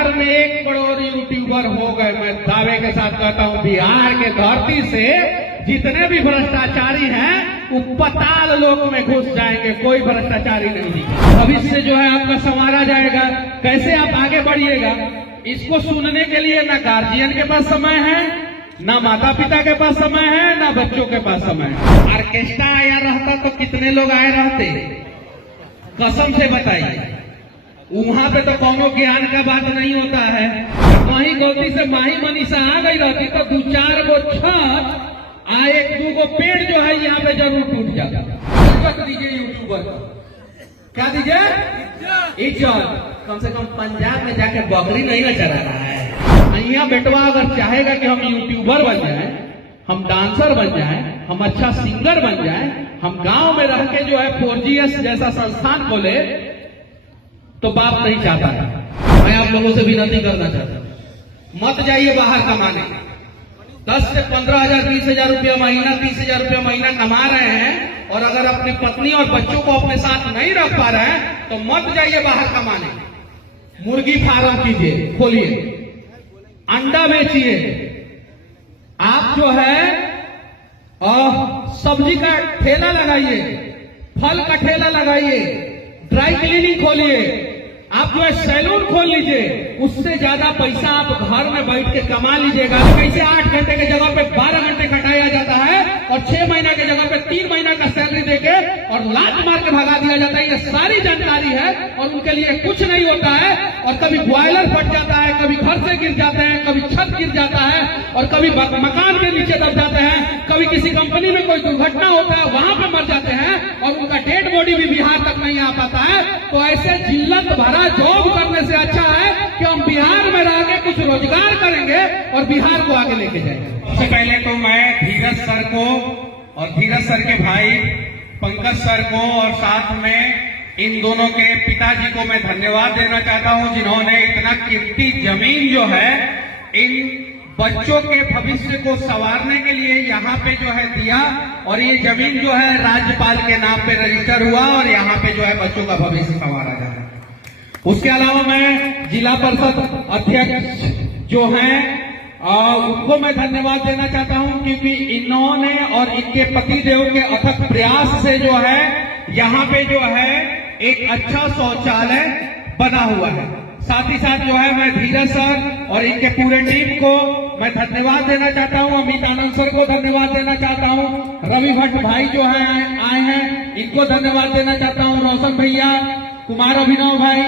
बिहार में 1 करोड़ यूट्यूबर हो गए। मैं दावे के साथ कहता हूं बिहार के धरती से जितने भी भ्रष्टाचारी हैं वो पाताल लोक में घुस जाएंगे, कोई भ्रष्टाचारी नहीं दिखेगा। भविष्य जो है आपका संवारा जाएगा, कैसे आप आगे बढ़िएगा इसको सुनने के लिए ना गार्जियन के पास समय है, ना माता पिता के पास समय है, ना बच्चों के पास समय है। ऑर्केस्ट्रा आया रहता तो कितने लोग आए रहते, कसम से बताइए। वहां पे तो कोनो ज्ञान का बात नहीं होता है। कहीं गलती से माही मनीषा आ गई रहती तो 2-4 गो छत 1-2 गो पेड़ जो है यहाँ पे जरूर टूट जाता। इज्जत दीजिए यूट्यूबर को, क्या दीजिए इज्जत। कम से कम पंजाब में जाके बकरी नहीं न चला रहा है। यहाँ बेटवा अगर चाहेगा कि हम यूट्यूबर बन जाए, हम डांसर बन जाए, हम अच्छा सिंगर बन जाए, हम गांव में रह के जो है 4GS जैसा संस्थान खोले, तो बाप नहीं चाहता है। मैं आप लोगों से विनती करना चाहता हूं, मत जाइए बाहर कमाने। 10 से 15 हजार 20 हजार रुपया महीना, 30 हजार रुपया महीना कमा रहे हैं और अगर अपनी पत्नी और बच्चों को अपने साथ नहीं रख पा रहे हैं तो मत जाइए बाहर कमाने। मुर्गी फार्म कीजिए, खोलिए, अंडा बेचिए, आप जो है सब्जी का ठेला लगाइए, फल का ठेला लगाइए, ड्राई क्लीनिंग खोलिए, आप जो है सैलून खोल लीजिए। उससे ज्यादा पैसा आप घर में बैठ के कमा लीजिएगा। कैसे 8 घंटे की जगह पे 12 घंटे खटाया जाता है और 6 महीना की जगह पे 3 महीना का सैलरी देके और लात मार के भगा दिया जाता है। ये सारी जानकारी है और उनके लिए कुछ नहीं होता है। और कभी बॉयलर फट जाता है, कभी घर से गिर जाते हैं, कभी छत गिर जाता है और कभी मकान के नीचे दब जाते हैं, कभी किसी कंपनी में कोई दुर्घटना होता है वहां पे मर जाते हैं और उनका डेड बॉडी भी बिहार तक नहीं आ पाता है। तो ऐसे जिल्लत भरा जॉब करने से अच्छा है कि हम बिहार में रह के कुछ रोजगार करेंगे और बिहार को आगे लेके जाएंगे। सबसे पहले तो मैं धीरज सर को और धीरज सर के भाई पंकज सर को और साथ में इन दोनों के पिताजी को मैं धन्यवाद देना चाहता हूं, जिन्होंने इतना कीमती जमीन जो है इन बच्चों के भविष्य को संवारने के लिए यहाँ पे जो है दिया। और ये जमीन जो है राज्यपाल के नाम पे रजिस्टर हुआ और यहाँ पे जो है बच्चों का भविष्य संवारा जा रहा है। उसके अलावा मैं जिला परिषद अध्यक्ष जो हैं उनको मैं धन्यवाद देना चाहता हूं, क्योंकि इन्होंने और इनके पतिदेव के अथक प्रयास से जो है यहाँ पे जो है एक अच्छा शौचालय बना हुआ है। साथ ही साथ जो है मैं धीरज सर और इनके पूरे टीम को मैं धन्यवाद देना चाहता हूं, अमित आनंद सर को धन्यवाद देना चाहता हूं, रवि भट्ट भाई जो है आए हैं इनको धन्यवाद देना चाहता हूं, रोशन भैया, कुमार अभिनव भाई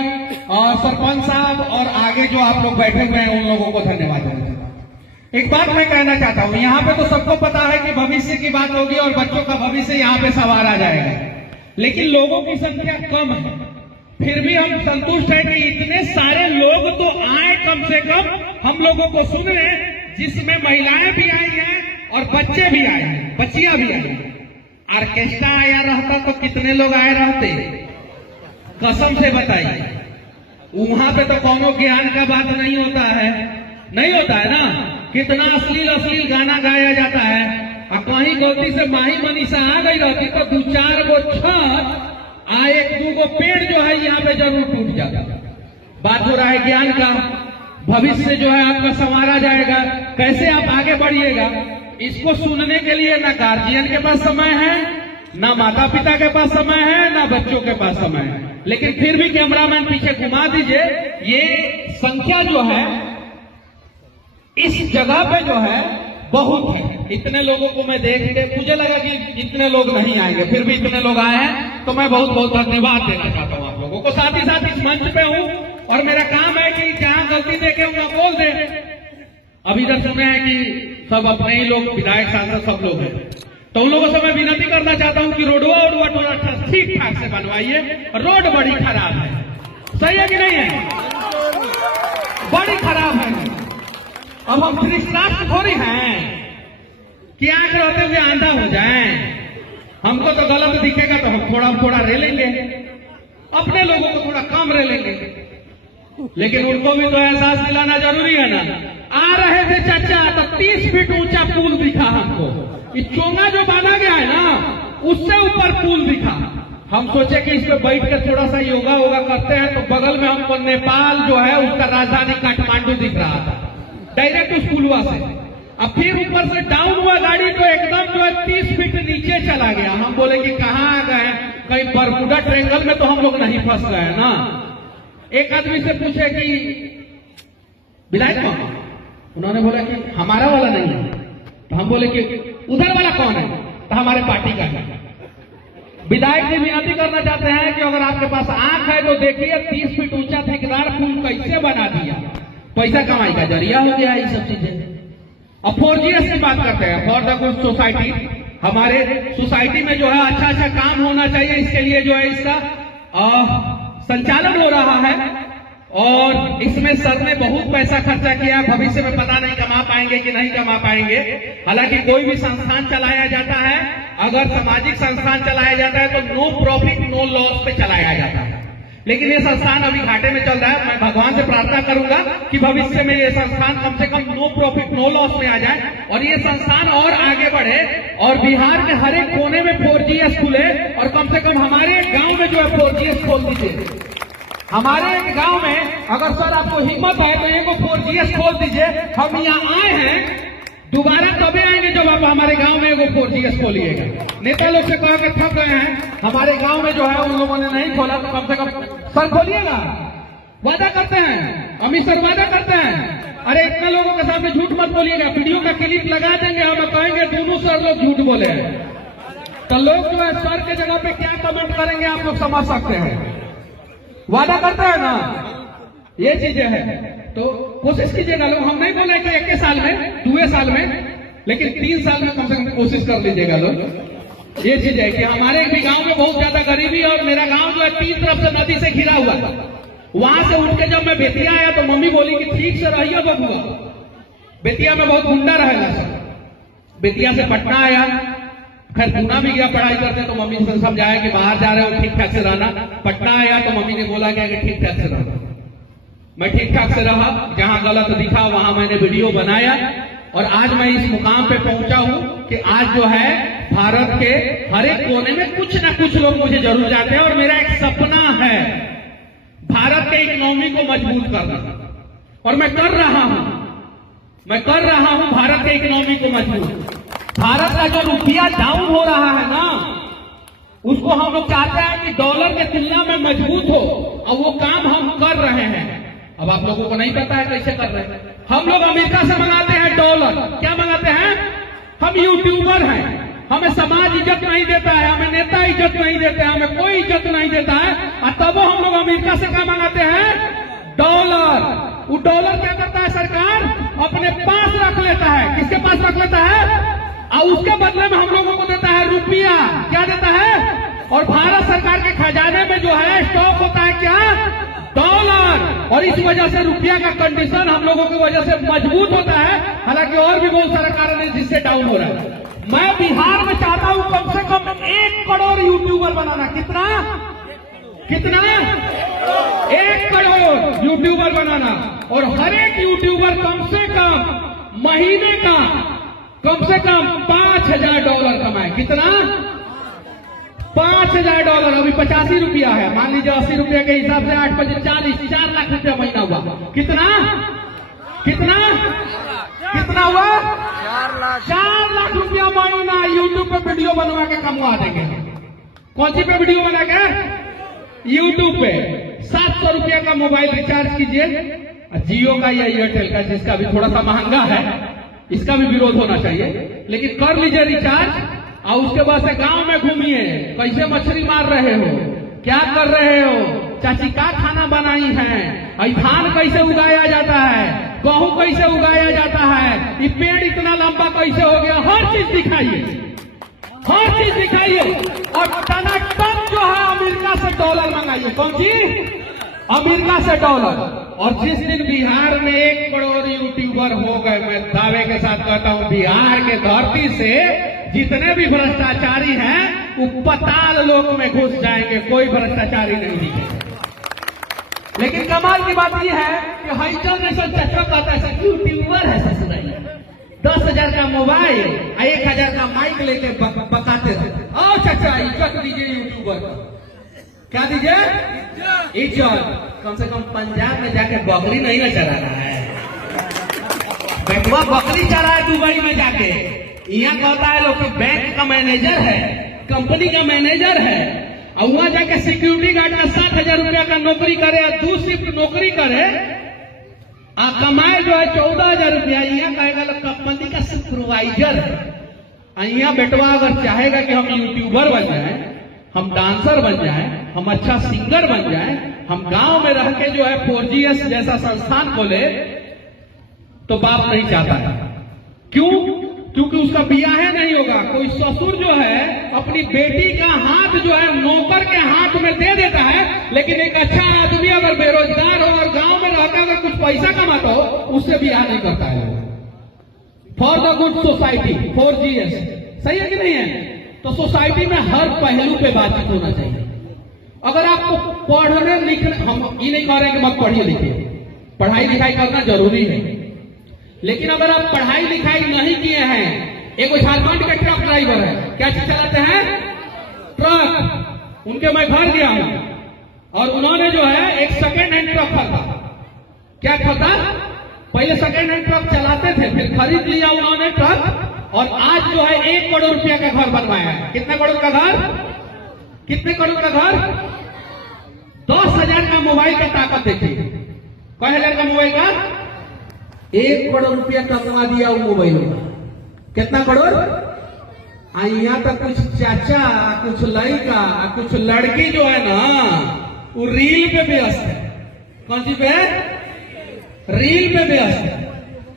और सरपंच साहब और आगे जो आप लोग बैठे हुए हैं उन लोगों को धन्यवाद देना चाहता हूं। एक बात मैं कहना चाहता हूं, यहाँ पे तो सबको पता है कि भविष्य की बात होगी और बच्चों का भविष्य यहाँ पे संवारा जाएगा, लेकिन लोगों की संख्या कम है। फिर भी हम संतुष्ट हैं कि इतने सारे लोग तो आए, कम से कम हम लोगों को सुन रहे, जिसमें महिलाएं भी आई हैं और बच्चे भी आए हैं, बच्चियां भी आई हैं। ऑर्केस्ट्रा आया रहता तो कितने लोग आए रहते, कसम से बताइए। वहां पे तो कोनो ज्ञान का बात नहीं होता है, नहीं होता है ना। कितना अश्लील गाना गाया जाता है और कहीं गलती से माही मनीषा आ गई रहती तो 2-4 गो छत 1-2 गो पेड़ जो है यहाँ पे जरूर टूट जाता। बात हो रहा है ज्ञान का, भविष्य जो है आपका संवारा जाएगा, कैसे आप आगे बढ़िएगा इसको सुनने के लिए ना गार्जियन के पास समय है, ना माता पिता के पास समय है, ना बच्चों के पास समय है। लेकिन फिर भी कैमरामैन पीछे घुमा दीजिए, ये संख्या जो है इस जगह पे जो है बहुत है। इतने लोगों को मैं देख के मुझे लगा कि इतने लोग नहीं आएंगे, फिर भी इतने लोग आए हैं तो मैं बहुत बहुत धन्यवाद देना चाहता हूं आप लोगों को। साथ ही साथ इस मंच पे हूं और मेरा काम है कि जहां गलती देखे उनका बोल दे। अब इधर सुना है कि सब अपने ही लोग विधायक सांसद सब लोग हैं, तो उन लोगों से मैं विनती करना चाहता हूं कि रोडवा थोड़ा ठीक ठाक से बनवाइए। रोड बड़ी खराब है, सही है कि नहीं है, बड़ी खराब है। अब हम राष्ट्र थोड़ी हैं कि आंख रहते हुए आंधा हो जाए। हमको तो गलत दिखेगा तो हम थोड़ा रे लेंगे, अपने लोगों को थोड़ा कम रे लेंगे, लेकिन उनको भी तो एहसास दिलाना जरूरी है ना। आ रहे थे चाचा तो 30 फीट ऊंचा पुल दिखा हमको, ये चोंगा जो बना गया है ना उससे ऊपर पुल दिखा। हम सोचे कि इस पे बैठ कर थोड़ा सा योगा वोगा करते हैं, तो बगल में हमको नेपाल जो है उसका राजधानी काठमांडू दिख रहा था डायरेक्ट स्कूलवा से। अब फिर ऊपर से डाउन हुआ गाड़ी तो एकदम जो है 30 फीट नीचे चला गया। हम बोले कि कहाँ आ गए, कहीं बरमुडा ट्रेंगल में तो हम लोग नहीं फंस गए ना। एक आदमी से पूछे कि विधायक कौन, उन्होंने बोला कि हमारा वाला नहीं है। तो हम बोले कि उधर वाला कौन है, तो हमारे पार्टी का है। विधायक जी विनती करना चाहते हैं कि अगर आपके पास आंख है तो देखिए 30 फीट ऊंचा ठेकेदार पुल कैसे बना दिया। पैसा कमाई का जरिया हो गया ये सब चीजें। अब 4GS की बात करते हैं, फॉर द गुड सोसाइटी। हमारे सोसाइटी में जो है अच्छा अच्छा काम होना चाहिए, इसके लिए जो है इसका संचालन हो रहा है और इसमें सर ने बहुत पैसा खर्चा किया। भविष्य में पता नहीं कमा पाएंगे कि नहीं कमा पाएंगे। हालांकि कोई भी संस्थान चलाया जाता है, अगर सामाजिक संस्थान चलाया जाता है तो नो प्रॉफिट नो लॉस पे चलाया जाता है। लेकिन ये संस्थान अभी घाटे में चल रहा है। मैं भगवान से प्रार्थना करूंगा कि भविष्य में ये संस्थान कम से कम नो प्रॉफिट नो लॉस में आ जाए और ये संस्थान और आगे बढ़े और बिहार के हर एक कोने में 4GS खुले और कम से कम हमारे गांव में जो है 4GS खोल दीजिए। हमारे गांव में अगर सर आपको हिम्मत है तो एक 4GS खोल दीजिए। हम यहाँ आए हैं, दोबारा तबे आएंगे जब आप हमारे गांव में एगो 4GS खोलिएगा। नेता लोग से कह के थक गए हैं, हमारे गांव में जो है उन लोगों ने नहीं खोला, तो कम से कम सर खोलिएगा। वादा करते हैं, अमित सर वादा करते हैं। अरे इतना लोगों के सामने झूठ मत बोलिएगा, वीडियो का क्लिप लगा देंगे, हम कहेंगे दोनों सर लोग झूठ बोले हैं। तो लोग जो है सर के जगह पे क्या कमेंट करेंगे आप लोग समझ सकते हैं। वादा करते हैं ना, ये चीजें हैं। तो कोशिश कीजिएगा लोग, हम नहीं बोले कि 1 साल में 2 साल में, लेकिन 3 साल में कम से कम कोशिश कर लीजिएगा लोग। ये चीज है कि हमारे भी गांव में बहुत ज्यादा गरीबी और मेरा गांव जो है 3 तरफ से नदी से घिरा हुआ था। वहां से उठ के जब मैं बेतिया आया तो मम्मी बोली कि ठीक से रहिए बबुआ, बेतिया में बहुत गुंडा रहेगा सब। बेतिया से पटना आया, खैर पूना भी गया पढ़ाई करते, तो मम्मी से समझाया कि बाहर जा रहे हो ठीक ठाक से रहना। पटना आया तो मम्मी ने बोला कि ठीक ठाक से रहना। मैं ठीक ठाक से रहा, जहां गलत दिखा वहां मैंने वीडियो बनाया और आज मैं इस मुकाम पे पहुंचा हूं कि आज जो है भारत के हर एक कोने में कुछ ना कुछ लोग मुझे जरूर जाते हैं और मेरा एक सपना है भारत के इकोनॉमी को मजबूत करना और मैं कर रहा हूं भारत के इकोनॉमी को मजबूत। भारत का जो रुपया डाउन हो रहा है ना, उसको हम लोग चाहते हैं कि डॉलर के तुलना में मजबूत हो और वो काम हम कर रहे हैं। अब आप लोगों को नहीं पता है कैसे कर रहे हैं। हम लोग अमेरिका से मंगाते हैं डॉलर, क्या मंगाते हैं? हम यूट्यूबर हैं, हमें समाज इज्जत नहीं देता है, हमें नेता इज्जत नहीं देते हैं, हमें कोई इज्जत नहीं देता है और तब हम लोग अमेरिका से क्या मंगाते हैं? डॉलर। वो डॉलर क्या करता है सरकार? अपने पास रख लेता है। किसके पास रख लेता है? और उसके बदले में हम लोगों को देता है रुपया। क्या देता है? और भारत सरकार के खजाने में जो है स्टॉक होता है क्या? डॉलर। और इस वजह से रुपया का कंडीशन हम लोगों की वजह से मजबूत होता है। हालांकि और भी बहुत सारे कारण है जिससे डाउन हो रहा है। मैं बिहार में चाहता हूं कम से कम 1 करोड़ यूट्यूबर बनाना। कितना 1 करोड़ यूट्यूबर बनाना और हर एक यूट्यूबर कम से कम महीने का कम से कम $5,000 कमाए। कितना? $5,000। अभी 85 रुपया है, मान लीजिए 80 रुपया के हिसाब से 8 बजे 4 लाख रुपया महीना हुआ। कितना हुआ? 4 लाख रुपया महीना यूट्यूब पे वीडियो बनवा के कमवा देंगे। कौन सी पे वीडियो बना के? यूट्यूब पे। 700 रुपया का मोबाइल रिचार्ज कीजिए, जियो का या एयरटेल का, जिसका भी थोड़ा सा महंगा है, इसका भी विरोध होना चाहिए, लेकिन कर लीजिए रिचार्ज और उसके बाद से गांव में घूमिए। कैसे मछली मार रहे हो, क्या कर रहे हो, चाची का खाना बनाई है, धान कैसे उगाया जाता है, गेहूं कैसे उगाया जाता है, ये पेड़ इतना लंबा कैसे हो गया, हर चीज दिखाइए और टनाटन जो है अमेरिका से डॉलर मंगाइए। कौन सी? अमेरिका से डॉलर। और जिस दिन बिहार में 1 करोड़ यूट्यूबर हो गए, मैं दावे के साथ कहता हूं बिहार के धरती से जितने भी भ्रष्टाचारी हैं वो पाताल लोक में घुस जाएंगे, कोई भ्रष्टाचारी नहीं दिखेगा। लेकिन कमाल की बात यह है कि हाईचल जैसा चक्कर कहता है यूट्यूबर है ससुराई, 10,000 का मोबाइल और 1,000 का माइक लेके बताते रहते। आओ चाचा इज्जत दीजिए यूट्यूबर का। क्या दीजिए? इज्जत। कम से कम पंजाब में जाके बकरी नहीं ना चराना है। बेटुआ बकरी चरा है दुबई में जाके, यहाँ कहता है लोग बैंक का मैनेजर है, कंपनी का मैनेजर है, और वहां जाके सिक्योरिटी गार्ड का 60,000 रुपया का नौकरी करे, 2 शिफ्ट नौकरी करे, कमाए जो है 14,000 रुपया। यहाँ कहेगा लोग कंपनी का सुपरवाइजर है। यहाँ बेटवा अगर चाहेगा कि हम यूट्यूबर बन जाए, हम डांसर बन जाए, हम अच्छा सिंगर बन जाए, हम गांव में रह के जो है 4GS जैसा संस्थान खोले, तो बाप नहीं चाहता है। क्यों? क्योंकि उसका ब्याह नहीं होगा। कोई ससुर जो है अपनी बेटी का हाथ जो है नौकर के हाथ में दे देता है, लेकिन एक अच्छा आदमी अगर बेरोजगार हो और गांव में रहकर अगर कुछ पैसा कमाता हो, उससे ब्याह नहीं करता है। For the good society, 4GS, सही है कि नहीं है? तो सोसाइटी में हर पहलू पे बातचीत होना चाहिए। अगर आपको पढ़ने लिखने, हम ये नहीं कह रहे कि मत पढ़िए लिखिए, पढ़ाई लिखाई करना जरूरी है, लेकिन अगर आप पढ़ाई लिखाई नहीं किए हैं, एक झारखंड के ट्रक ड्राइवर है, क्या चीज चलाते हैं? ट्रक। उनके मैं घर गया हूं और उन्होंने जो है एक सेकेंड हैंड ट्रक खरीदा। क्या खरीदा? पहले सेकेंड हैंड ट्रक चलाते थे, फिर खरीद लिया उन्होंने ट्रक, और आज जो है 1 करोड़ रुपया का घर बनवाया है। कितने करोड़ का घर? कितने करोड़ का घर? 10,000 का मोबाइल का ताकत देखिए। कई हजार का मोबाइल का? 1 करोड़ रुपया कमा दिया वो मोबाइल में। कितना करोड़? यहाँ तक कुछ चाचा, कुछ लड़का, कुछ लड़की जो है ना, वो रील पे व्यस्त है। कौन सी पे? रील पे व्यस्त है।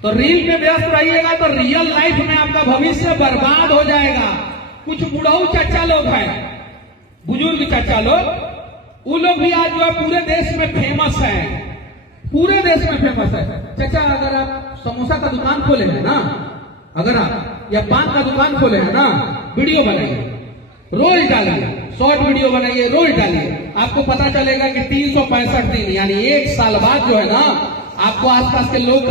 तो रील पे व्यस्त रहिएगा तो रियल लाइफ में आपका भविष्य बर्बाद हो जाएगा। कुछ बुढ़ऊ चाचा लोग हैं, बुजुर्ग चाचा लोग, वो लोग भी आज जो है पूरे देश में फेमस हैं, पूरे देश में फेमस है। चाचा अगर आप समोसा का दुकान खोले हैं ना, अगर आप या पान का दुकान खोले हैं ना, वीडियो बनाइए, रोज डालिए, शॉर्ट वीडियो बनाइए, रोज डालिए। आपको पता चलेगा कि 365 दिन यानी 1 साल बाद जो है ना, आपको आसपास के लोग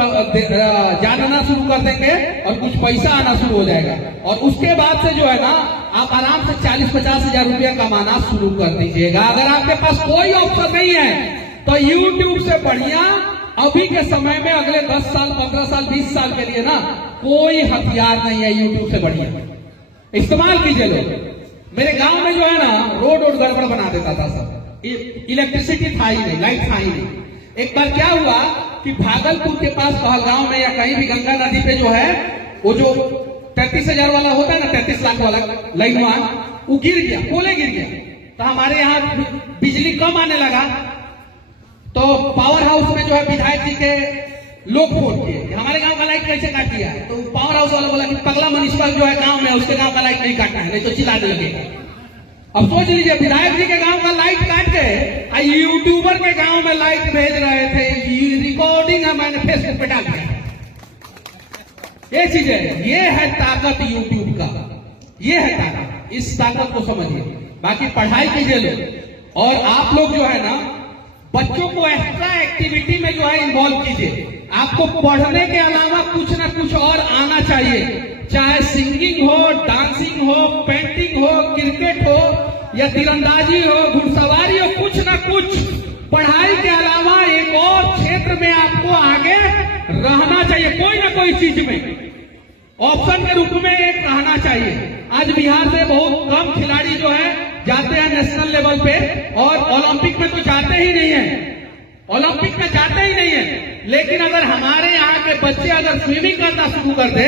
जानना शुरू कर देंगे और कुछ पैसा आना शुरू हो जाएगा। और उसके बाद से जो है ना, आप आराम से 40-50 हजार रुपया कमाना शुरू कर दीजिएगा। अगर आपके पास कोई ऑप्शन नहीं है तो YouTube से बढ़िया अभी के समय में अगले 10 साल, 15 साल, 20 साल के लिए ना कोई हथियार नहीं है। YouTube से बढ़िया इस्तेमाल कीजिए लोग। मेरे गांव में जो है ना, रोड गड़बड़ बना देता था सब, इलेक्ट्रिसिटी था ही नहीं, लाइट था ही नहीं। एक बार क्या हुआ कि भागलपुर के पास पहलगांव में या कहीं भी गंगा नदी पे जो है, वो जो 33,000 वाला होता है ना, 33 लाख वाला लाइन, वो गिर गया, पोले गिर गया। तो हमारे यहाँ बिजली कम आने लगा, तो पावर हाउस में जो है विधायक जी के लोग फोन किए कि हमारे गांव का लाइट कैसे काट दिया। तो पावर हाउस वाला बोला कि पगला म्युनिसिपल जो है गांव में, उसके गांव का लाइट नहीं काटना है, नहीं तो चिल्लाने लगेगा। अब सोच लीजिए, विधायक जी के गांव का लाइट काट के यूट्यूबर के गांव में लाइट भेज रहे थे। रिकॉर्डिंग है, मैंने फेसबुक पे डाल दिया। ये चीज है, ये है ताकत यूट्यूब का, ये है ताकत। इस ताकत को समझिए। बाकी पढ़ाई कीजिए लोग, और आप लोग जो है ना, बच्चों को एक्स्ट्रा एक्टिविटी में जो है इन्वॉल्व कीजिए। आपको पढ़ने के अलावा कुछ ना कुछ और आना चाहिए, चाहे सिंगिंग हो, डांसिंग हो, पेंटिंग हो, क्रिकेट हो या तीरंदाजी हो, घुड़सवारी हो, कुछ ना कुछ पढ़ाई के अलावा एक और क्षेत्र में आपको आगे रहना चाहिए। कोई ना कोई चीज में ऑप्शन के रूप में एक रहना चाहिए। आज बिहार से बहुत कम खिलाड़ी जो है जाते हैं नेशनल लेवल पे, और ओलंपिक में तो जाते ही नहीं है, ओलंपिक में जाते ही नहीं है। लेकिन अगर हमारे यहाँ के बच्चे अगर स्विमिंग करना शुरू कर दे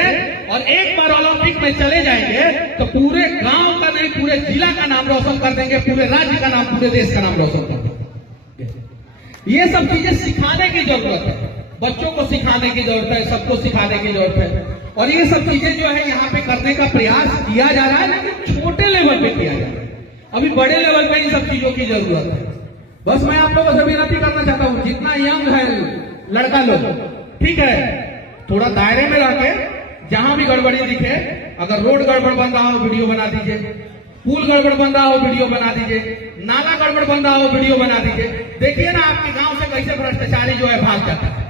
और एक बार ओलंपिक में चले जाएंगे, तो पूरे गांव का नहीं, पूरे जिला का नाम रोशन कर देंगे, पूरे राज्य का नाम, पूरे देश का नाम रोशन कर देंगे। ये सब चीजें सिखाने की जरूरत है, बच्चों को सिखाने की जरूरत है, सबको सिखाने की जरूरत है। और ये सब चीजें जो है यहाँ पे करने का प्रयास किया जा रहा है, लेकिन छोटे लेवल पे किया जा रहा है। अभी बड़े लेवल पे इन सब चीजों की जरूरत है। बस मैं आप लोगों से विनती करना चाहता हूँ, जितना यंग है लड़का लोग, ठीक है, थोड़ा दायरे में रह के जहां भी गड़बड़ी दिखे, अगर रोड गड़बड़ बन रहा हो वीडियो बना दीजिए, पुल गड़बड़ बन रहा हो वीडियो बना दीजिए, नाला गड़बड़ बन रहा हो वीडियो बना दीजिए। देखिए ना आपके गांव से कैसे भ्रष्टाचारी जो है भाग जाता है,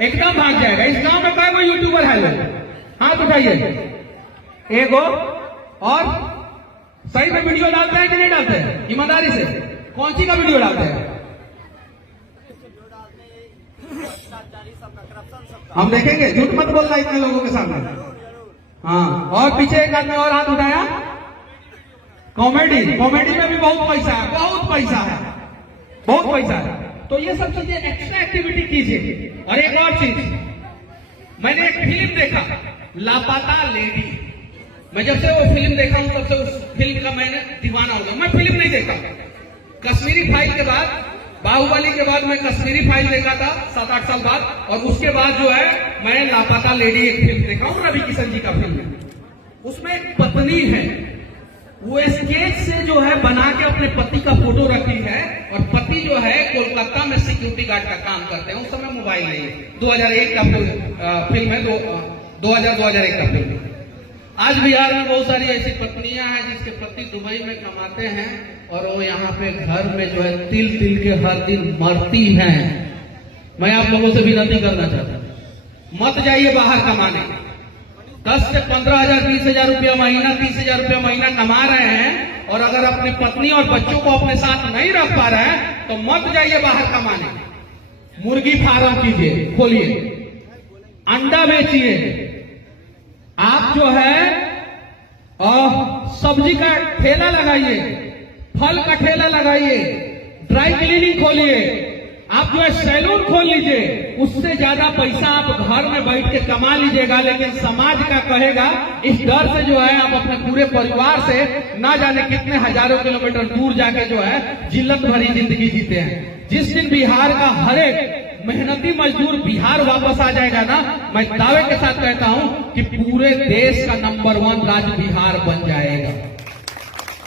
एकदम भाग जाएगा। इस गांव में कई कोई यूट्यूबर है लोग, हाथ उठाइए। एगो और सही में वीडियो डालते हैं कि नहीं डालते हैं? ईमानदारी से कौन सी का वीडियो डालते हैं? हम देखेंगे, झूठ मत बोलना इतने लोगों के सामने। हाँ, और पीछे एक आदमी और हाथ उठाया। कॉमेडी में भी बहुत पैसा है, बहुत पैसा है, बहुत पैसा है। तो ये सब चीजें एक्स्ट्रा एक्टिविटी कीजिए। और एक और चीज, मैंने एक फिल्म देखा, लापता लेडी। मैं जब से वो फिल्म देखा हूं तब से उस फिल्म का मैंने दीवाना हो गया। मैं फिल्म नहीं देखा, कश्मीरी फाइल के बाद, बाहुबली के बाद मैं कश्मीरी फाइल देखा था 7-8 साल बाद, और उसके बाद जो है मैं लापता लेडी एक फिल्म देखा हूं, रवि किशन जी का फिल्म। उसमें एक पत्नी है, वो स्केच से जो है बना के अपने पति का फोटो रखी है, और पति जो है कोलकाता में सिक्योरिटी गार्ड का काम करते हैं। उस समय मोबाइल नहीं है, 2001 का फिल्म है, 2001 का फिल्म। आज बिहार में बहुत सारी ऐसी पत्नियां हैं जिसके पति दुबई में कमाते हैं, और वो यहाँ पे घर में जो है तिल तिल के हर दिन मरती हैं। मैं आप लोगों से विनती करना चाहता हूं, मत जाइए बाहर कमाने। 10 से 15,000 20,000 रुपया महीना, 30,000 रुपया महीना कमा रहे हैं, और अगर अपनी पत्नी और बच्चों को अपने साथ नहीं रख पा रहे हैं तो मत जाइए बाहर कमाने। मुर्गी फार्म कीजिए, खोलिए, अंडा बेचिए, आप जो है सब्जी का ठेला लगाइए, फल का ठेला लगाइए, ड्राई क्लीनिंग खोलिए, आप जो है सैलून खोल लीजिए। उससे ज्यादा पैसा आप घर में बैठ के कमा लीजिएगा, लेकिन समाज का कहेगा इस डर से जो है आप अपने पूरे परिवार से ना जाने कितने हजारों किलोमीटर दूर जाके जो है जिल्लत भरी जिंदगी जीते हैं। जिस दिन बिहार का हर एक मेहनती मजदूर बिहार वापस आ जाएगा ना, मैं दावे के साथ कहता हूं कि पूरे देश का नंबर 1 राज्य बिहार बन जाएगा।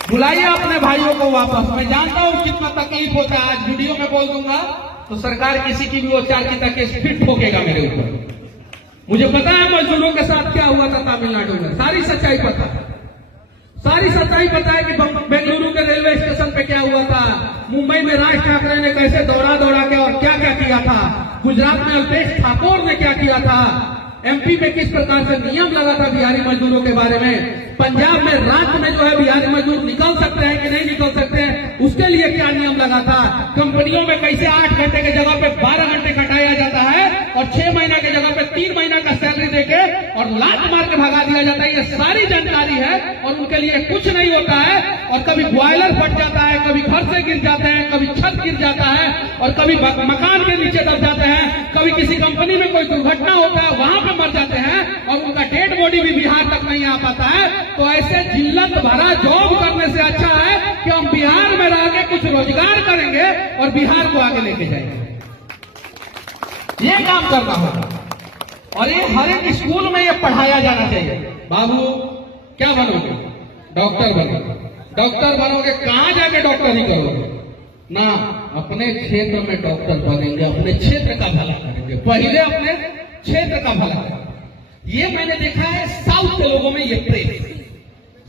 बुलाइए अपने भाइयों को वापस। मैं जानता हूं कितना तकलीफ होता है, आज वीडियो में बोल दूंगा तो सरकार किसी की भी वो चार्ज तक फिट ठोकेगा मेरे ऊपर। मुझे पता है मजदूरों के साथ क्या हुआ था तमिलनाडु में, सारी सच्चाई पता है, सारी सच्चाई पता है कि बेंगलुरु के रेलवे स्टेशन पे क्या हुआ था, मुंबई में राज ठाकरे ने कैसे दौड़ा दौड़ा के और क्या क्या किया था, गुजरात में अल्पेश ठाकोर ने क्या किया था, एमपी में किस प्रकार से नियम लगा था बिहारी मजदूरों के बारे में, पंजाब में रात में जो है बिहारी मजदूर निकल सकते हैं कि नहीं निकल सकते हैं, उसके लिए क्या नियम लगा था, कंपनियों में कैसे 8 घंटे की जगह पे 12 घंटे घटाया जाता है, और 6 महीना की जगह पे 3 महीना का सैलरी देके और लात मार के भगा दिया जाता है। ये सारी जानकारी है, और उनके लिए कुछ नहीं होता है। और कभी बॉयलर फट जाता है, कभी घर से गिर जाते हैं, कभी छत गिर जाता है, और कभी मकान के नीचे दब जाते हैं, कभी किसी कंपनी में कोई दुर्घटना होता है वहां पर मर जाते हैं, और उनका डेड बॉडी भी बिहार तक नहीं आ पाता है। तो ऐसे जिल्लत भरा जॉब करने से अच्छा है कि हम बिहार में रह के कुछ रोजगार करेंगे और बिहार को आगे लेके जाएंगे। ये काम करना होगा, और ये हर एक स्कूल में ये पढ़ाया जाना चाहिए। बाबू क्या बनोगे? डॉक्टर बनोगे। डॉक्टर बनोगे, कहां जाके डॉक्टरी करोगे ना, अपने क्षेत्र में डॉक्टर बनेंगे, अपने क्षेत्र का भला करेंगे, पहले अपने क्षेत्र का भला करेंगे। ये मैंने देखा है साउथ के लोगों में, ये प्रेम,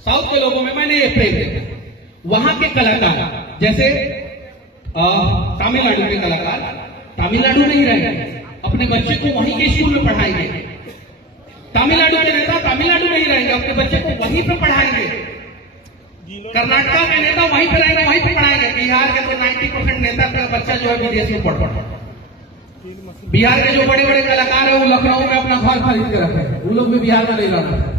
साउथ के लोगों में मैंने ये प्रेम देखा। वहां के कलाकार जैसे तमिलनाडु के कलाकार तमिलनाडु में ही रहेंगे, अपने बच्चे को वहीं के स्कूल में पढ़ाएंगे। तमिलनाडु के नेता तमिलनाडु में ही रहेंगे, अपने बच्चे को वहीं पे पढ़ाएंगे। कर्नाटका के नेता वहीं पे रहेंगे, वहीं पे पढ़ाएंगे। बिहार के तो 90% नेता का बच्चा जो है विदेश में पढ़ बिहार के जो बड़े बड़े कलाकार है वो लखनऊ में अपना घर खरीद के रखे हैं, वो लोग भी बिहार में नहीं रहते।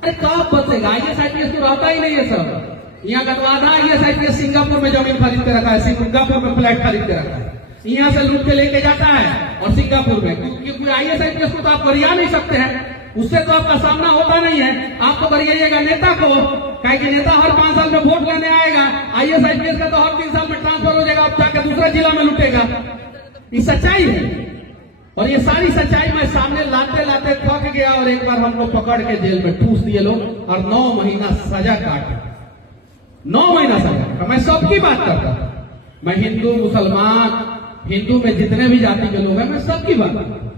अरे कब बचेगा? IAS IPS तो रहता ही नहीं है सब। यहाँ का तो आधा IAS IPS सिंगापुर में जमीन खरीद के रखा है, सिंगापुर में फ्लैट खरीद के रखा है, यहाँ से लूट के लेके जाता है और सिंगापुर में, क्योंकि IAS IPS को तो आप गरिया नहीं सकते हैं, उससे तो आपका सामना होता नहीं है। आप तो गरियाइएगा नेता को, कहे कि नेता हर 5 साल में वोट लेने आएगा, IAS IPS का तो हर 3 साल में ट्रांसफर हो जाएगा, अब जाके दूसरा जिला में लूटेगा। ये सच्चाई है, और ये सारी सच्चाई मैं सामने लाते लाते थक गया, और एक बार हमको पकड़ के जेल में ठूस दिए लोग, और 9 महीना सजा काटा। 9 महीना सजा। मैं सबकी बात करता था, मैं हिंदू मुसलमान, हिंदू में जितने भी जाति के लोग हैं, मैं सबकी बात करता।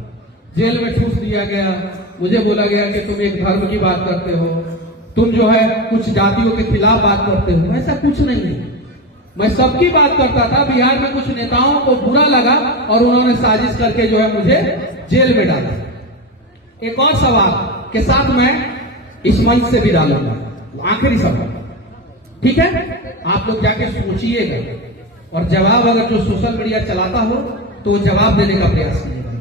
जेल में ठूस दिया गया, मुझे बोला गया कि तुम एक धर्म की बात करते हो, तुम जो है कुछ जातियों के खिलाफ बात करते हो। ऐसा कुछ नहीं है, मैं सबकी बात करता था। बिहार में कुछ नेताओं को बुरा लगा और उन्होंने साजिश करके जो है मुझे जेल में डाला। एक और सवाल के साथ मैं इस मंच से भी डालूंगा, आखिरी सवाल, ठीक है? आप लोग जाके सोचिएगा, और जवाब अगर जो सोशल मीडिया चलाता हो तो वो जवाब देने का प्रयास कीजिएगा।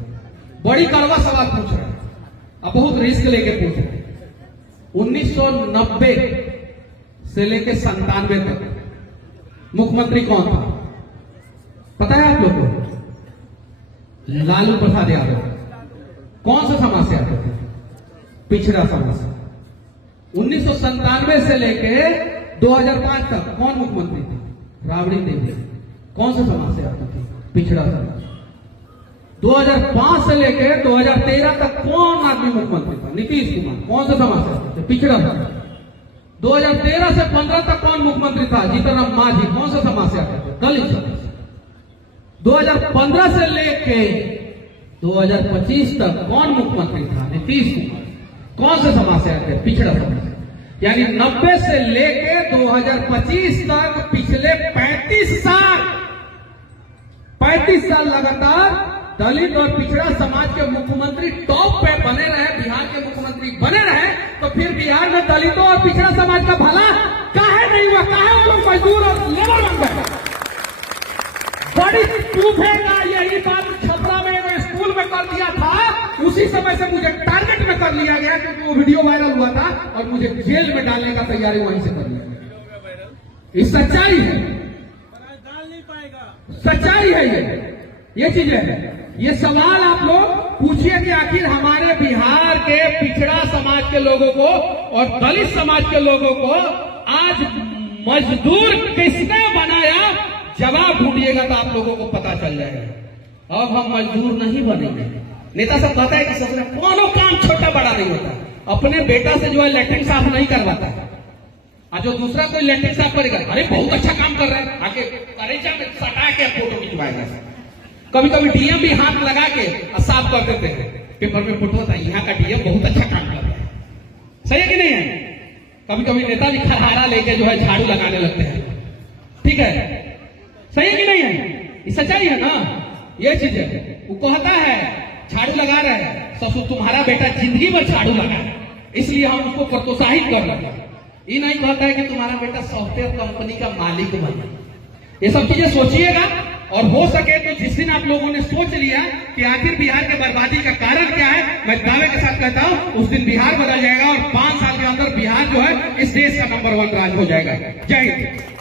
बड़ी कड़वा सवाल पूछ रहे हैं, अब बहुत रिस्क लेके पूछ रहे हैं। 1990 से लेके 97 तक मुख्यमंत्री कौन था पता है आप लोग को? लालू प्रसाद यादव। कौन सा समाज से आते थे? पिछड़ा समाज से। 1997 से लेके 2005 तक कौन मुख्यमंत्री थे? राबड़ी देवी। कौन से समाज से आते थे? पिछड़ा समाज। 2005 से लेके 2013 तक कौन आदमी मुख्यमंत्री था? नीतीश कुमार। कौन से समाज से आते थे? पिछड़ा समाज। 2013 से 15 तक कौन मुख्यमंत्री था? जीतन राम मांझी। कौन से समाज से आते थे? दलित समाज। 2015 से लेके 2025 तक कौन मुख्यमंत्री था? नीतीश कुमार। कौन से समाज से आते थे? पिछड़ा समाज। यानी 90 से लेके 2025 तक पिछले 35 साल लगातार दलित और पिछड़ा समाज के मुख्यमंत्री टॉप पे बने रहे, बिहार के मुख्यमंत्री बने रहे, तो फिर बिहार में दलितों और पिछड़ा समाज का भला काहे नहीं हुआ? काहे वो लोग मजदूर और लेबर बन गए? बड़ी टूफेगा यही बात छपरा में मैं स्कूल में कर दिया था, उसी समय से मुझे टारगेट में कर लिया गया क्योंकि वो वीडियो वायरल हुआ था और मुझे जेल में डालने का तैयारी वहीं से कर लिया गया। ये सच्चाई है, डाल नहीं पाएगा। सच्चाई है ये चीजें है। ये सवाल आप लोग पूछिए कि आखिर हमारे बिहार के पिछड़ा समाज के लोगों को और दलित समाज के लोगों को आज मजदूर किसने बनाया? जवाब ढूंढिएगा तो आप लोगों को पता चल जाएगा। अब हम मजदूर नहीं बनेंगे। नेता सब कहता है कि सबसे कोनो काम छोटा बड़ा नहीं होता। अपने बेटा से जो है लैट्रिन साफ नहीं करवाता है, और जो दूसरा कोई लैट्रिन साफ करेगा, अरे बहुत अच्छा काम कर रहा है, आके करेजा में सटा के फोटो खिंचवाएगा। कभी कभी डीएम भी हाथ लगा के साफ कर देते हैं, पेपर में फोटो था, यहाँ का डीएम बहुत अच्छा काम कर रहा है। सही है कि नहीं है? कभी कभी नेता भी खरहारा लेके जो है झाड़ू लगाने लगते हैं। ठीक है, सही है कि नहीं है? ये सच्चाई है ना? ये चीज है। वो कहता है झाड़ू लगा रहे हैं, ससुर तुम्हारा बेटा जिंदगी भर झाड़ू लगा है, इसलिए हम उसको प्रोत्साहित कर रहे हैं। ये नहीं कहता है कि तुम्हारा बेटा सॉफ्टवेयर कंपनी का मालिक बने। ये सब चीजें सोचिएगा, और हो सके तो जिस दिन आप लोगों ने सोच लिया कि आखिर बिहार के बर्बादी का कारण क्या है, मैं दावे के साथ कहता हूं उस दिन बिहार बदल जाएगा और 5 साल के अंदर बिहार जो है इस देश का नंबर 1 राज्य हो जाएगा। जय हिंद।